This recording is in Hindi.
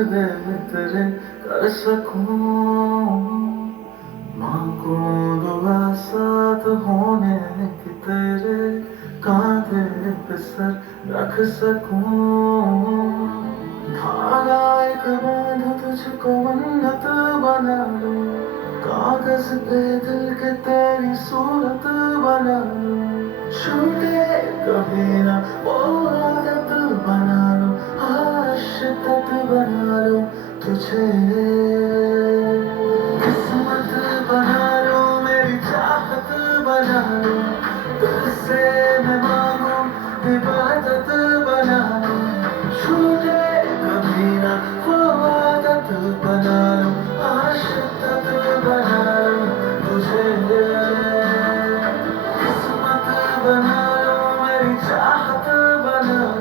सजदे तेरे कर सकूं, मांगूं दुआ साथ होने की तेरे कांधे पे सर रख सकूं। धागा एक बांधो तुझको मन्नत बना लूं, कागज पे दिल के तेरी सूरत बना लूं। छूटे कभी ना वो आदत बना लूं, आशिकत बना लूं तुझे। किस्मत बना लूं, मेरी चाहत बना लूं, तुझसे मैं मांगूं इबादत